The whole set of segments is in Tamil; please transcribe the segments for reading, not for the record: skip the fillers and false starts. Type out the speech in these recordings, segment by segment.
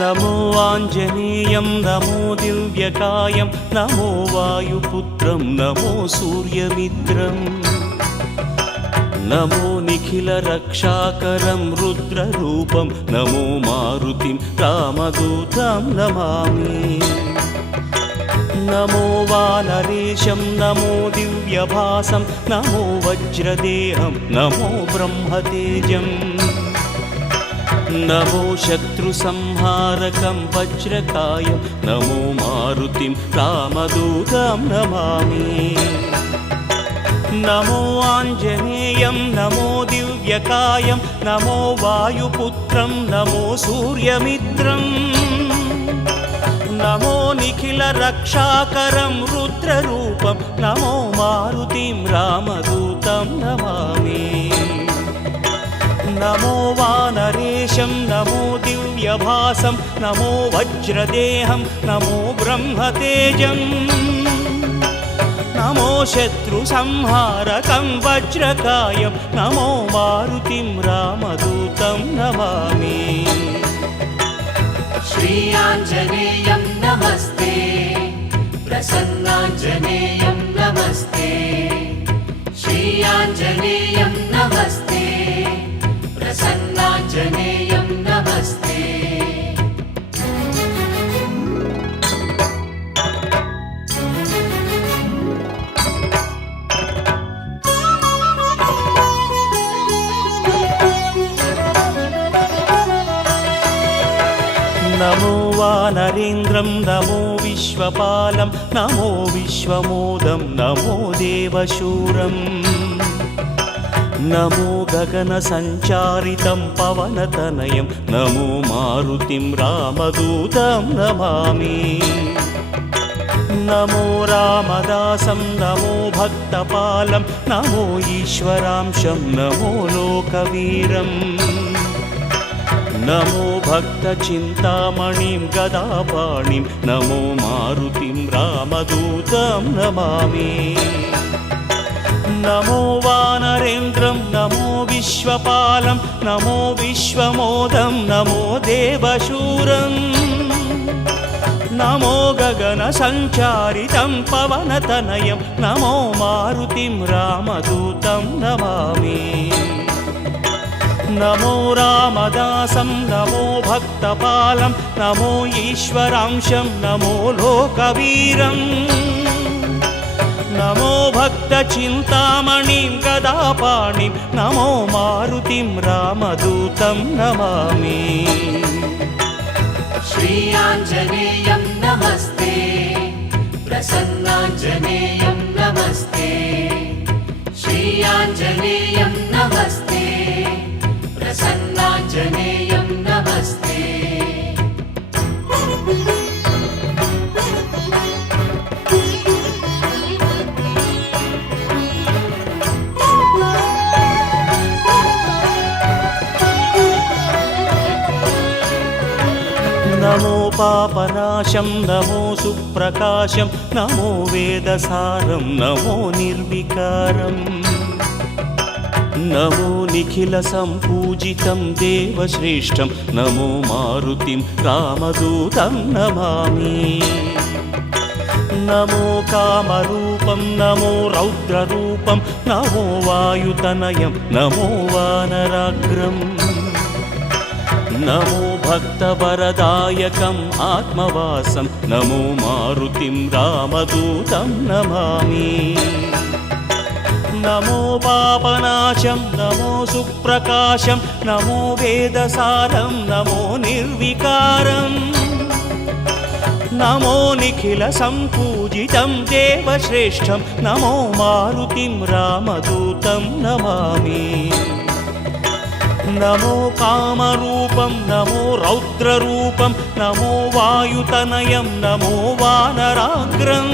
नमो आञ्जनेयं नमो दिव्यकायं नमो वायुपुत्रं नमो सूर्यमित्रं नमो निखिलरक्षाकरं रुद्ररूपं नमो मारुतिं रामदूतं नमामि नमो वानरेशं नमो दिव्यभासं नमो वज्रदेहं नमो ब्रह्मतेजम् नमो शत्रुसंहारकं वज्रकायं नमो मारुतिं रामदूतं नमामि नमो आञ्जनेयं नमो दिव्यकायं नमो वायुपुत्रं नमो सूर्यमित्रं नमो निखिलरक्षाकरं रुद्ररूपं नमो मारुतिं रामदूतं नमामि नमो वानरेशं नमो दिव्यभासं नमो वज्रदेहं नमो ब्रह्मतेजं नमो शत्रुसंहारकं वज्रकायं नमो मारुतिं रामदूतं नमामि श्री आञ्जनेयं नमस्ते प्रसन्नाञ्जनेयं नमस्ते श्री आञ्जनेयं नमस्ते प्रसन्नाञ्जनेयं नमस्ते नमो वानरेन्द्रं नमो विश्वपालं नमो विश्वमोदं नमो देवशूरं नमो गगनसञ्चारितं पवनतनयं नमो मारुतिं रामदूतं नमामि नमो रामदासं नमो भक्तपालं नमो ईश्वरांशं नमो लोकवीरम् नमो भक्तचिन्तामणिं गदापाणिं नमो मारुतिं रामदूतं नमामि नमो वानरेन्द्रं नमो विश्वपालं नमो विश्वमोदं नमो देवशूरं नमो गगनसञ्चारितं पवनतनयं नमो मारुतिं रामदूतं नमामि नमो रामदासं नमो भक्तपालं नमो ईश्वरांशं नमो लोकवीरं नमो भक्तचिन्तामणिं गदापाणिं नमो मारुतिं रामदूतं नमामि श्री आञ्जनेयं नमस्ते प्रसन्नाञ्जनेयं नमस्ते श्री आञ्जनेयं नमस्ते प्रसन्नाञ्जनेयं नमस्ते नमो पापनाशं नमो सुप्रकाशं नमो वेदसारं नमो निर्विकारम् नमो निखिलसम्पूजितं देवश्रेष्ठं नमो मारुतिं रामदूतं नमामि नमो कामरूपं नमो रौद्ररूपं नमो वायुतनयं नमो वानराग्रम् नमो भक्तवरदायकम् आत्मवासं नमो मारुतिं रामदूतं नमामि नमो पापनाशं नमो सुप्रकाशं नमो वेदसारं नमो निर्विकारम् नमो निखिलसम्पूजितं देवश्रेष्ठं नमो मारुतिं रामदूतं नमामि नमो कामरूपं नमो रौद्ररूपं नमो वायुतनयं नमो वानराग्रम्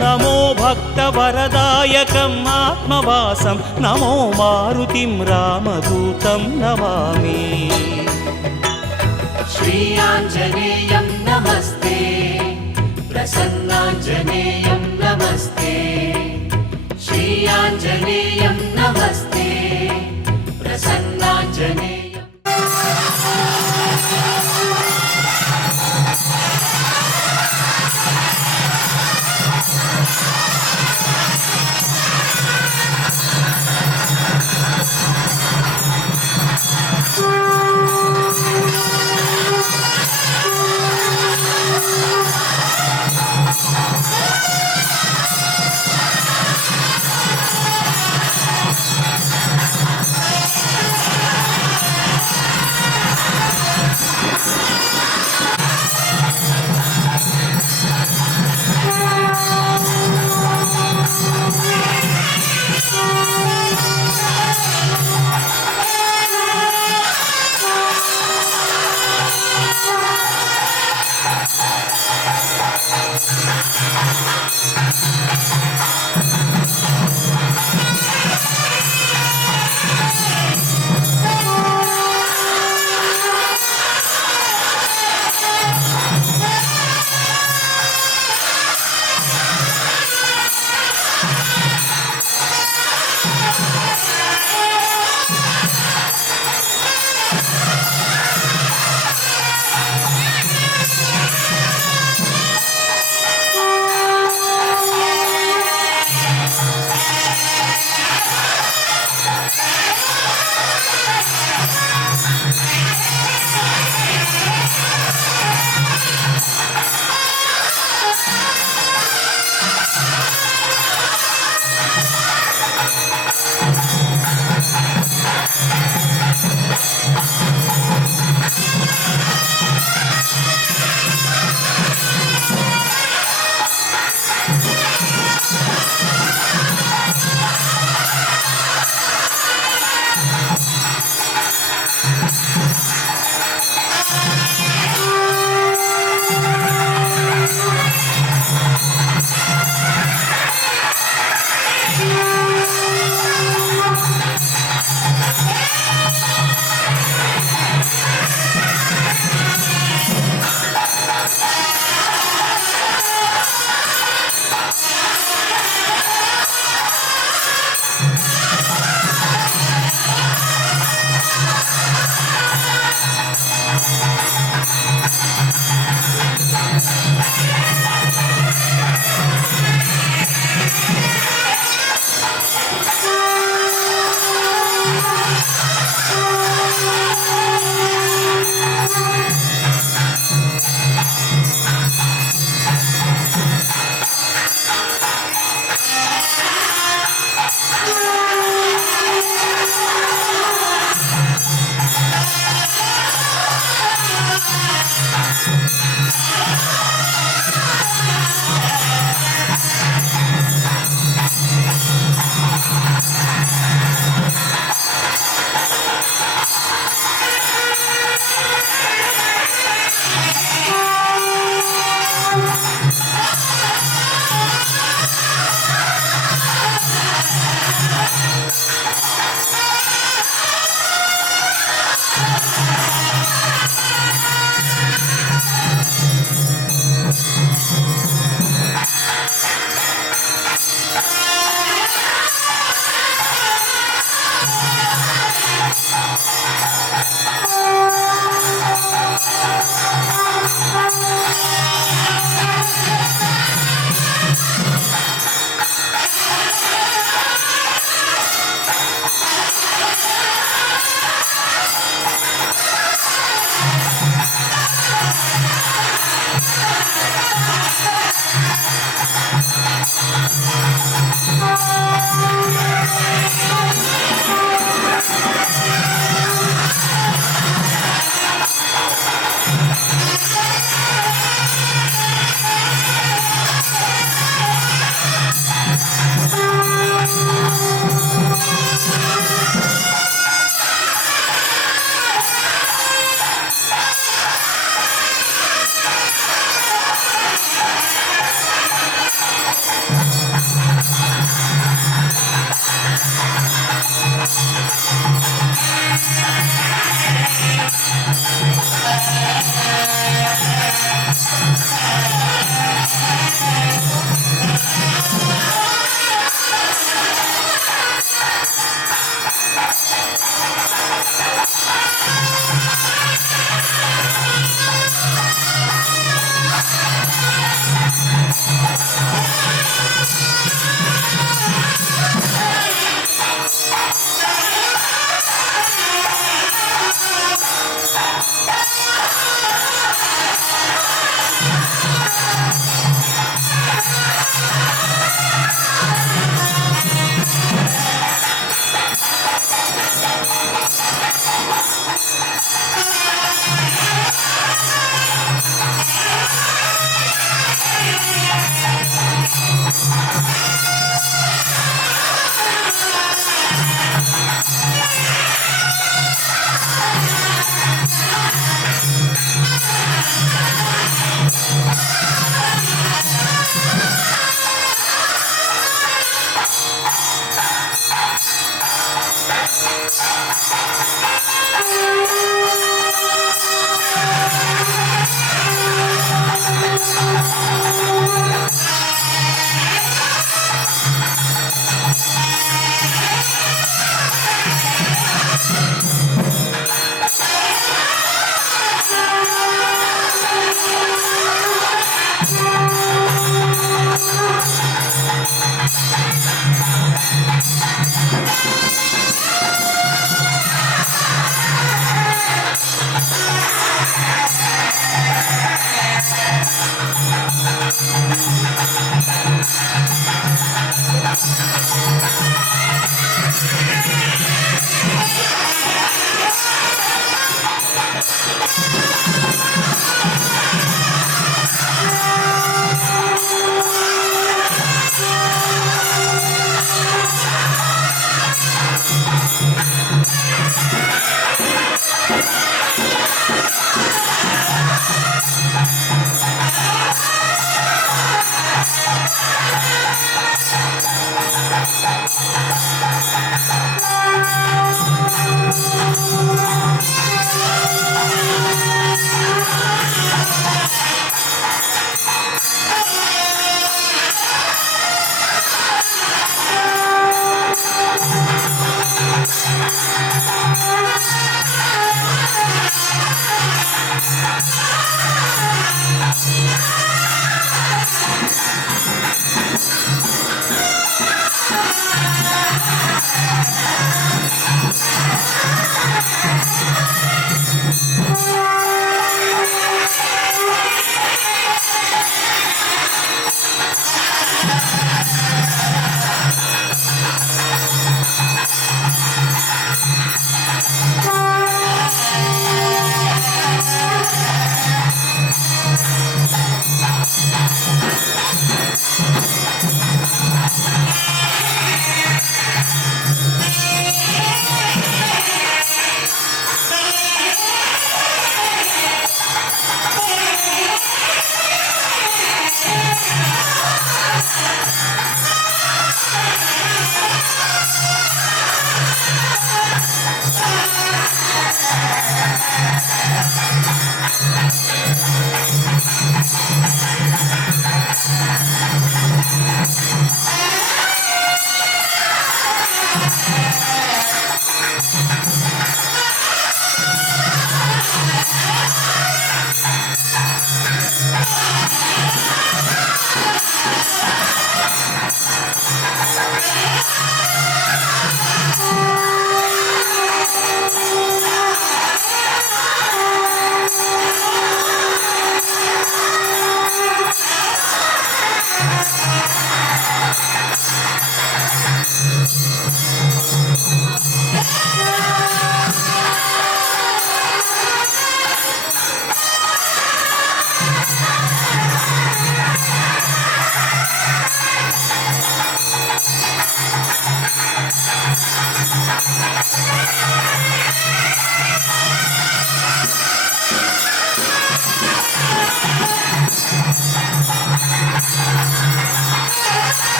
नमो भक्तवरदायकम् आत्मवासं नमो मारुतिं रामदूतं नमामि श्री आञ्जनेयं नमस्ते प्रसन्नाञ्जनेयं नमस्ते श्री आञ्जनेयं नमस्ते प्रसन्नाञ्जनेयम्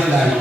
வந்தாள்.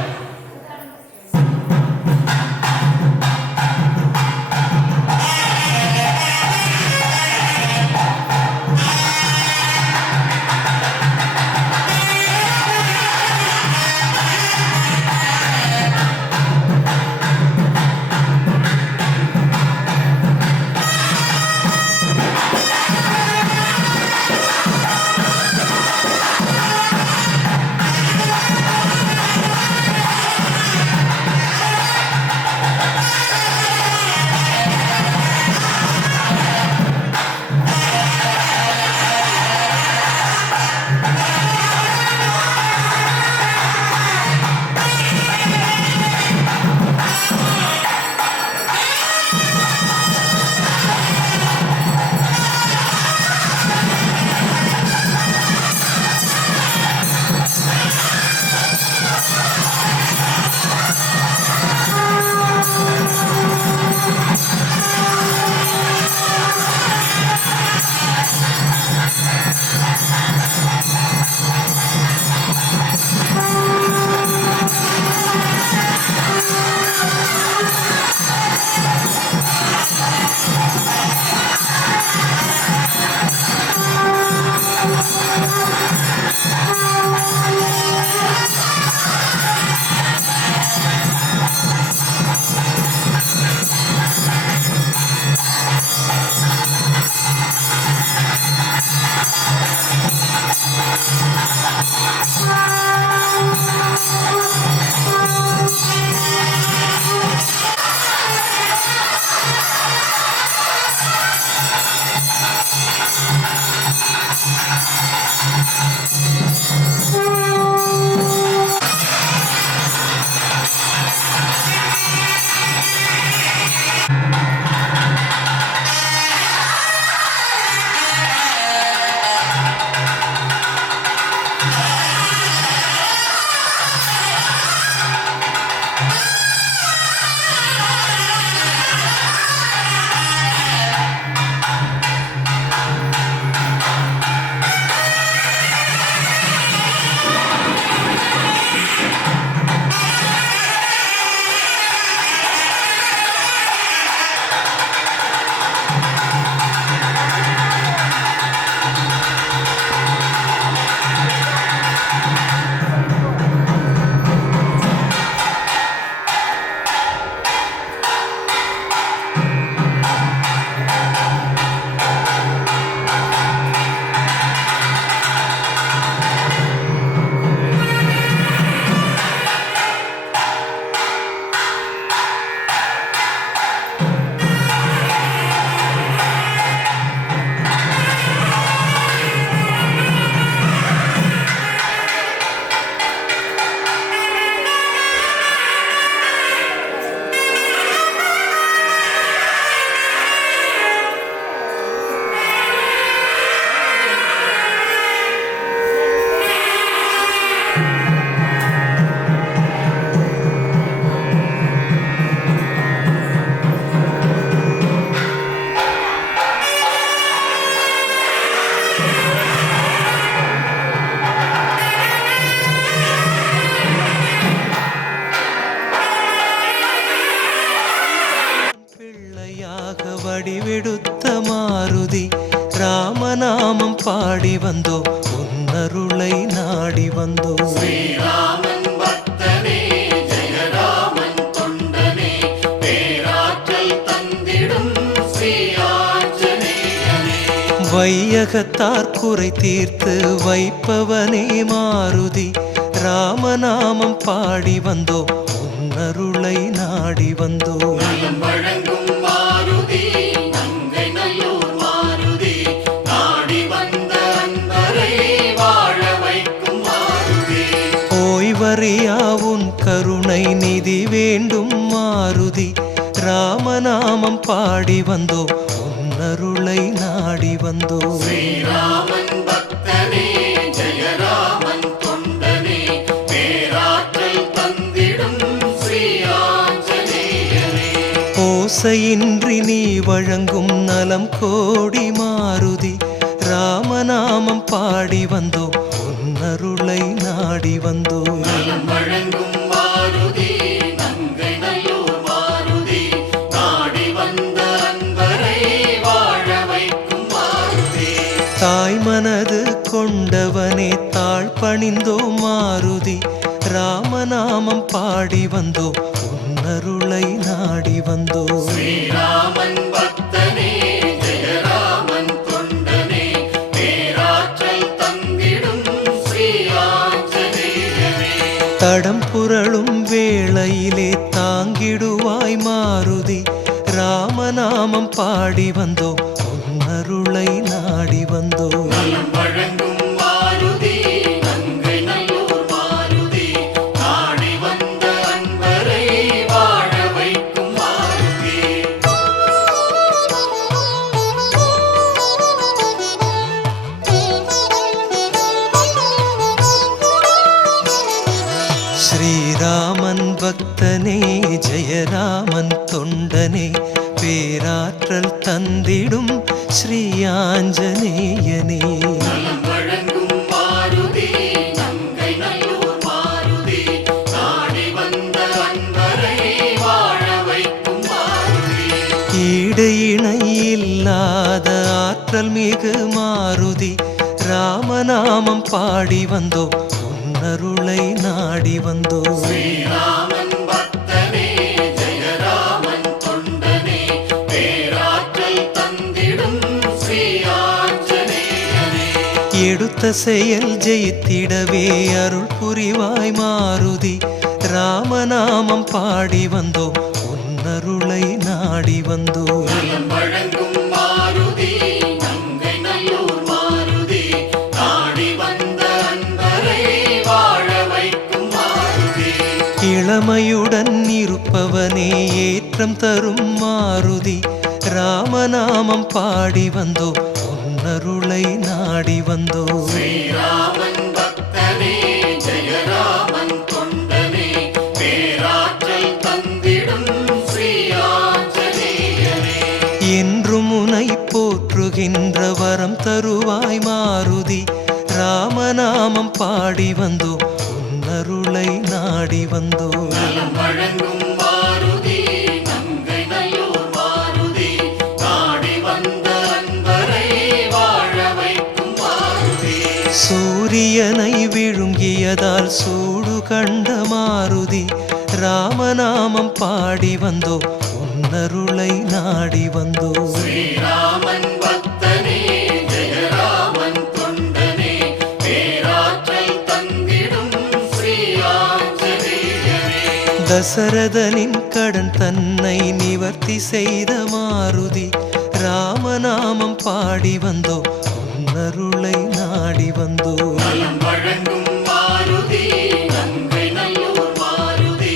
வடிவெடுத்த மாருதி ராமநாமம் பாடி வந்தோ உன்னருளை நாடி வந்தோ. ஸ்ரீராமன் பக்தனே ஜெயராமன் தொண்டனே பேராற்றல் தந்திடும் ஸ்ரீ ஆஞ்சநேயனே. வையகத்தார் குறை தீர்த்து வைப்பவனே மாருதி ராமநாமம் பாடி வந்தோ உன்னருளை நாடி வந்தோ. நலம் வழங்கும் மாருதி நங்கை நல்லூர் மாருதி நாடி வந்த அன்பரை வாழ வைக்கும் மாருதி. ஓய்வறியா உன் கருணை நிதி வேண்டும் மாருதி ராமநாமம் பாடி வந்தோ உன்னருளை நாடி வந்தோ. ஸ்ரீராமன் பக்தனே ஜெயராமன் தொண்டனே பேராற்றல் தந்திடும் ஸ்ரீ ஆஞ்சநேயனே. ஓசையின்றி நீ வழங்கும் நலம் கோடி மாருதி ராமநாமம் பாடி வந்தோ உன்னருளை நாடி வந்தோ. நலம் வழங்கும் ராமநாமம் பாடி வந்தோம் உன்னருளை நாடி வந்தோம். ஸ்ரீராமன் பக்தனே ஜெயராமன் தொண்டனே பேராற்றல் தந்திடும் ஸ்ரீ ஆஞ்சநேயனே. தடம் புரளும் வேளையிலே தாங்கிடுவாய் மாருதி, ராமநாமம் பாடி வந்தோம் உன்னருளை நாடி வந்தோம். நலம் வழங்கும் மாருதி நங்கை நல்லூர் மாருதி நாடி வந்த அன்பரை வாழ வைக்கும் மாருதி. ஸ்ரீராமன் பக்தனே ஜெயராமன் தொண்டனே பேராற்றல் தந்திடும் ஸ்ரீ ஆஞ்சநேயனே. நலம் வழங்கும் மாருதி நங்கை நல்லூர் மாருதி நாடி வந்த அன்பரை வாழ வைக்கும் மாருதி. ஈடு இணை இல்லாத ஆற்றல் மிகு மாருதி, ராமநாமம் பாடி வந்தோம் உன்னருளை நாடி வந்தோம். ஸ்ரீராமன் பக்தனே ஜெயராமன் தொண்டனே பேராற்றல் தந்திடும் ஸ்ரீ ஆஞ்சநேயனே. எடுத்த செயல் ஜெயித்திடவே அருள் புரிவாய் மாருதி, ராமநாமம் பாடி வந்தோம் உன்னருளை நாடி வந்தோம். நலம் வழங்கும் மாருதி நங்கை நல்லூர் மாருதி நாடி வந்த அன்பரை வாழ வைக்கும் மாருதி. இளமையுடன் இருப்பவனே ஏற்றம் தரும் மாருதி, ராமநாமம் பாடி வந்தோம் உன்னருளை நாடி வந்தோம். ஸ்ரீராமன் பக்தனே ஜெயராமன் தொண்டனே பேராற்றல் தந்திடும் ஸ்ரீ ஆஞ்சநேயனே. என்றும் உனை போற்றுகின்ற வரம் தருவாய் மாருதி, ராமநாமம் பாடி வந்தோம் உன்னருளை நாடி வந்தோம். நலம் வழங்கும் மாருதி நங்கை நல்லூர் மாருதி நாடி வந்த அன்பரை வாழ வைக்கும் மாருதி. சூரியனை விழுங்கியதால் சூடு கண்ட மாருதி, ராமநாமம் பாடி வந்தோம் உன்னருளை நாடி வந்தோம். ஸ்ரீராமன் பக்தனே ஜெயராமன் தொண்டனே பேராற்றல் தந்திடும் ஸ்ரீ ஆஞ்சநேயனே. தசரதனின் கடன் தன்னை நிவர்த்தி செய்த மாருதி, ராமநாமம் பாடி வந்தோம் உன்னருளை நாடி வந்தோம். நலம் வழங்கும் மாருதி நங்கை நல்லூர் மாருதி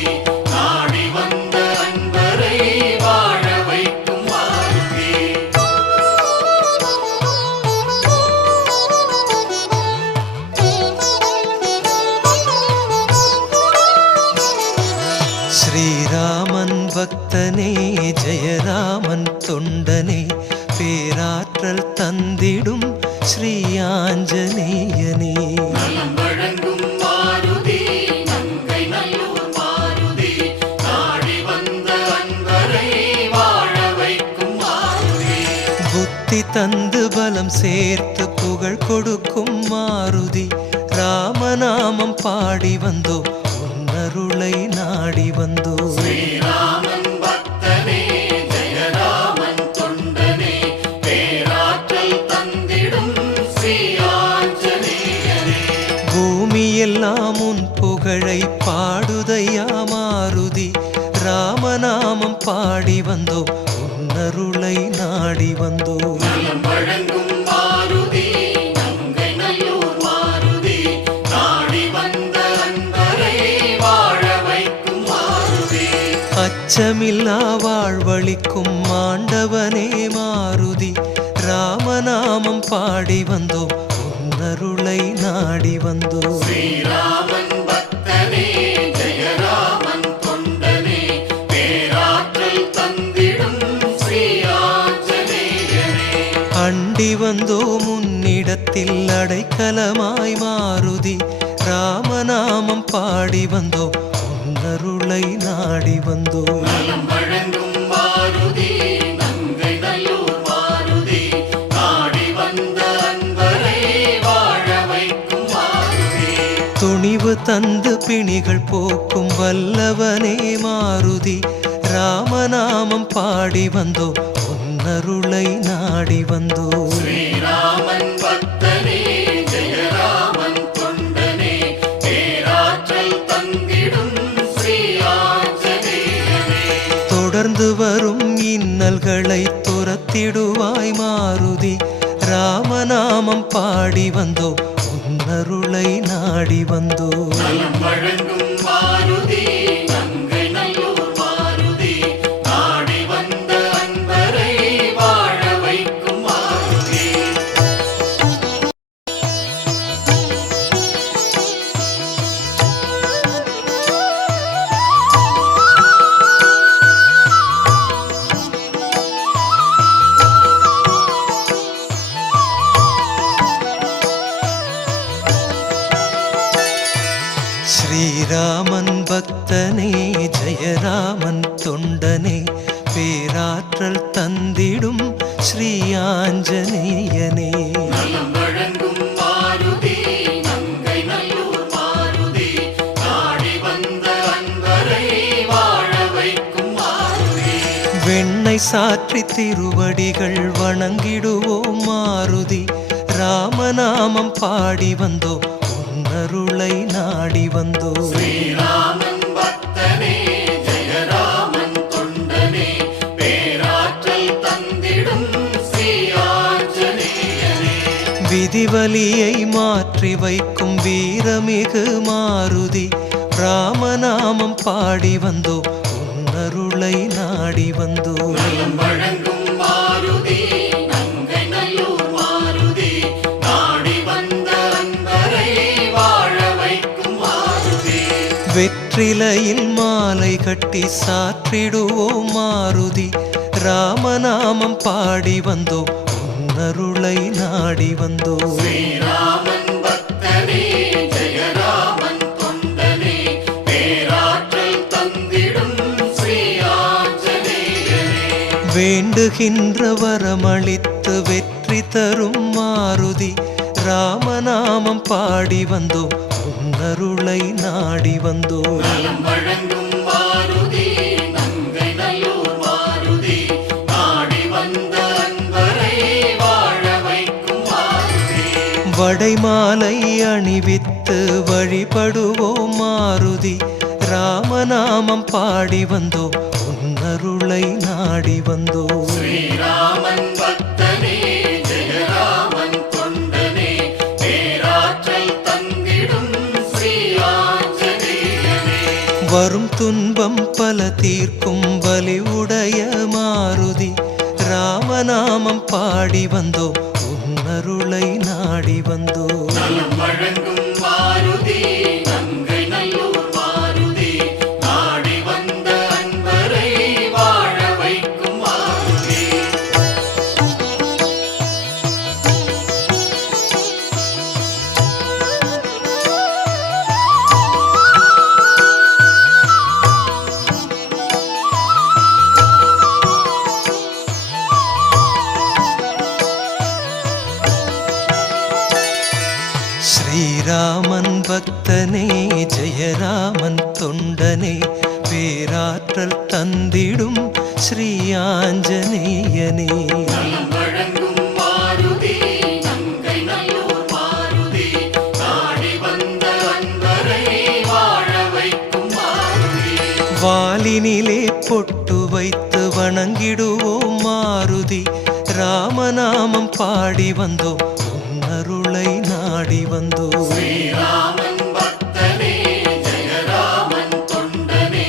நாடி வந்த அன்பரை வாழ வைக்கும் மாருதி. ஸ்ரீராமன் பக்தனே ஜெயராமன் தொண்டனே பேராற்றல் தந்திடும் ஸ்ரீ ஆஞ்சநேயனே. நலம் வழங்கும் மாருதி நங்கை நல்லூர் மாருதி நாடி வந்த அன்பரை வாழ வைக்கும் மாருதி. புத்தி தந்து பலம் சேர்த்து புகழ் கொடுக்கும் மாருதி, ராமநாமம் பாடி வந்தோம் உன்னருளை நாடி வந்தோம். ஸ்ரீராமன் பக்தனே ஜெயராமன் தொண்டனே பேராற்றல் தந்திடும் ஸ்ரீ ஆஞ்சநேயனே. பூமியெல்லாம் உன் புகழை பாடுதையா மாருதி, ராமநாமம் பாடி வந்தோம் உன்னருளை நாடி வந்தோம். நலம் வழங்கும் மாருதி நங்கை நல்லூர் மாருதி நாடி வந்த அன்பரை வாழ வைக்கும் மாருதி. அச்சமில்லா வாழ்வழிக்கும் ஆண்டவனே மாருதி, ராமநாமம் பாடி வந்தோம் உன்னருளை நாடி வந்தோம். ஸ்ரீராமன் பக்தனே ஜெயராமன் தொண்டனே பேராற்றல் தந்திடும் ஸ்ரீ ஆஞ்சநேயனே. அண்டி வந்தோம் உன்னிடத்தில் அடைக்கலமாய் மாருதி, ராமநாமம் பாடி வந்தோம் உன்னருளை நாடி வந்தோம். நலம் வழங்கும் மாருதி நங்கை நல்லூர் மாருதி நாடி வந்த அன்பரை வாழ வைக்கும் மாருதி. துணிவு தந்து பிணிகள் போக்கும் வல்லவனே மாருதி ராமநாமம் பாடி வந்தோ உன்னருளை நாடி வந்தோ ஸ்ரீராமன் பக்தனே ஜெயராமன் தொண்டனே பேராற்றல் தந்திடும் ஸ்ரீ ஆஞ்சநேயனே தொடர்ந்து வரும் இன்னல்களை துரத்திடுவாய் மாருதி ராமநாமம் பாடி வந்தோ உன்னருளை நாடி வந்தோ நலம் வழங்கும் மாருதி நங்கை நல்லூர் மாருதி நாடி வந்த அன்பரை வாழ வைக்கும் மாருதி ஸ்ரீராமன் பக்தனே ஜெயராமன் தொண்டனே பேராற்றல் தந்திடும் ஸ்ரீ ஆஞ்சநேயனே நலம் வழங்கும் மாருதி நங்கை நல்லூர் மாருதி நாடி வந்த அன்பரை வாழ வைக்கும் மாருதி வெண்ணெய் சாற்றி திருவடிகள் வணங்கிடுவோம் மாருதி ராமநாமம் பாடி வந்தோ உன்னருளை நாடி வந்தோ ஸ்ரீராமன் பக்தனே ஜெயராமன் தொண்டனே பேராற்றல் தந்திடும் ஸ்ரீ ஆஞ்சநேயனே விதிவலியை மாற்றி வைக்கும் வீரமிகு மாருதி ராமநாமம் பாடி வந்தோ உன்னருளை நாடி வந்தோ நலம் வழங்கும் மாருதி நங்கை நல்லூர் மாருதி நாடி வந்த அன்பரை வாழ வைக்கும் மாருதி வெற்றிலையில் மாலை கட்டி சாற்றிடுவோம் மாருதி ராமநாமம் பாடி வந்தோ உன்னருளை நாடி வந்தோ ஸ்ரீராமன் பக்தனே ஜெயராமன் தொண்டனே பேராற்றல் தந்திடும் ஸ்ரீ ஆஞ்சநேயனே வேண்டுகின்ற வரமளித்து வெற்றி தரும் மாருதி ராமநாமம் பாடி வந்தோ உன்னருளை நாடி வந்தோ நலம் வழங்கும் மாருதி நங்கை நல்லூர் மாருதி நாடி வந்த அன்பரை வாழ வைக்கும் மாருதி வடைமாலை அணிவித்து வழிபடுவோம் மாருதி ராமநாமம் பாடி வந்தோ உன்னருளை நாடி வந்தோ ஸ்ரீராமன் பக்தனே ஜெயராமன் தொண்டனே பேராற்றல் தந்திடும் ஸ்ரீ ஆஞ்சநேயனே வரும் துன்பம் பல தீர்க்கும் வலிவுடைய மாருதி ராமநாமம் பாடி வந்தோ உன்னருளை நாடி வந்தோ நலம் வழங்கும் மாருதி நங்கை நல்லூர் மாருதி நாடி வந்த அன்பரை வாழ வைக்கும் மாருதி ஸ்ரீராமன் பக்தனே ஜெயராமன் தொண்டனே பேராற்றல் தந்திடும் ஸ்ரீ ஆஞ்சநேயனே நலம் வழங்கும் மாருதி நங்கை நல்லூர் மாருதி நாடி வந்த அன்பரை வாழ வைக்கும் மாருதி வாலினிலே பொட்டு வைத்து வணங்கிடுவோம் மாருதி ராமநாமம் பாடி வந்தோ உன்னருளை நாடி வந்தோ ஸ்ரீராமன் பக்தனே ஜெயராமன் தொண்டனே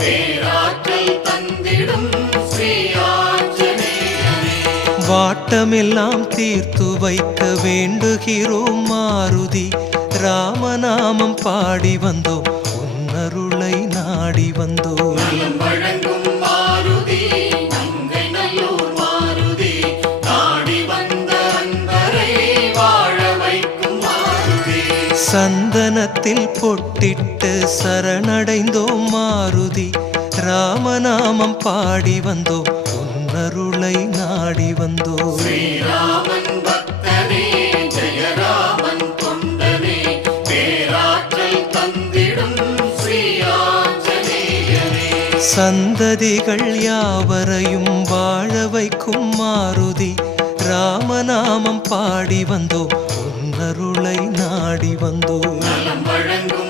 பேராற்றல் தந்திடும் ஸ்ரீ ஆஞ்சநேயனே வாட்டமெல்லாம் தீர்த்து வைக்க வேண்டுகிறோம் மாருதி ராமநாமம் பாடி வந்தோ உன்னருளை நாடி வந்தோ நலம் வழங்கும் மாருதி நங்கை நல்லூர் மாருதி நாடி வந்த அன்பரை வாழ வைக்கும் மாருதி சந்தனத்தில் பொட்டிட்டு சரணடைந்தோம் மாருதி ராமநாமம் பாடி வந்தோ உன்னருளை நாடி வந்தோ ஸ்ரீராமன் பக்தனே ஜெயராமன் தொண்டனே பேராற்றல் தந்த சந்ததிகள் யாவரையும் வாழ வைக்கும் மாருதி ராமநாமம் பாடி வந்தோம் உன்னருளை நாடி வந்தோம் நலம் வழங்கும்